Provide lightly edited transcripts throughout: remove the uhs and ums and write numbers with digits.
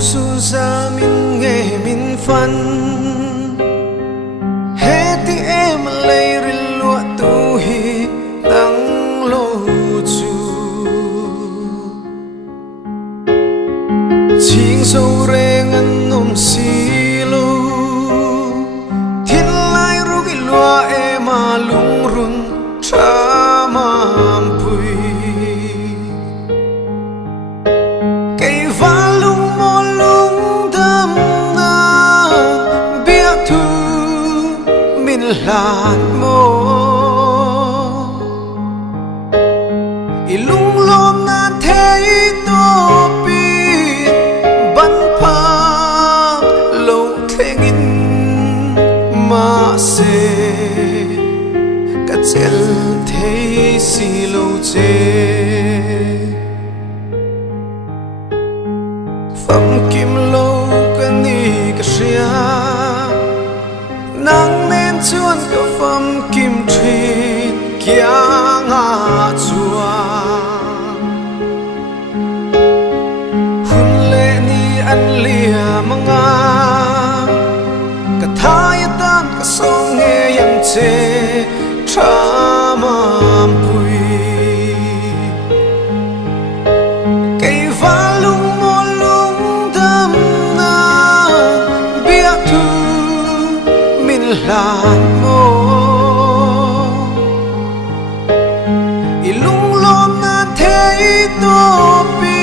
su sa min nghe min phân hết ti em lấy rin lúa tu hi tăng lô chu chinh sâu re ngân nôm xì lô thiên lai ru cái lúa em à lung run cha mam pui cây va lung mò lung đâm na biết thu min lan mô i lung lom na thấy to pi bắn phá lâu thế nghìn mà se cả chel thế si lâu chê phẩm kim lâu cái ni cái xia nắng nên chuan cái phẩm kim thuyền kia ngã chua hun lệ ni ăn lia manga cái thái tan cái song nghe yang chê cha mam pui cây va lung mò lung đâm na biết thu min lan mô i lung lom na thấy to pi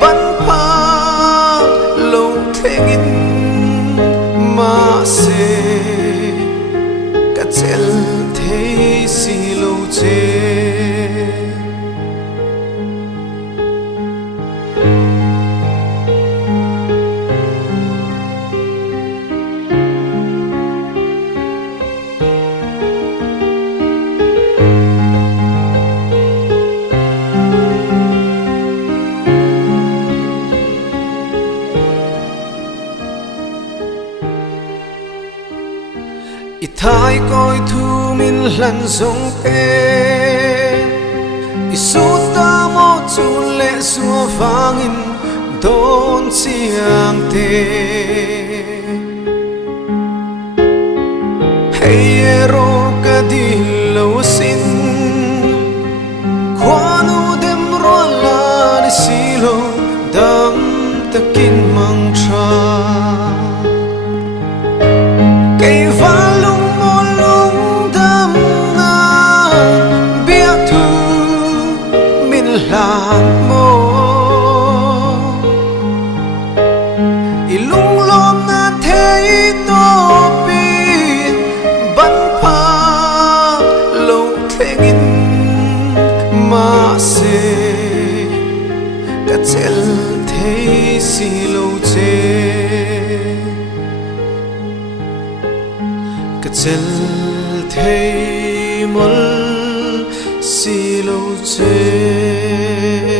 bắn phá lâu thế nghìn mà se cả chel thế si lâu chê i thái coi thu min lần giống kê i su ta mo chu lệ xua vang in đón chiang tê hey ro ka di lo sin kwanu dem ro la di silo dam takin mang cha cây va lung mò lung đâm na biết thu min lan mô i lung lom na thấy to pi bắn phá lâu thế nghìn mà se cả chel thế si lâu chê cả chel thế mol si lâu chê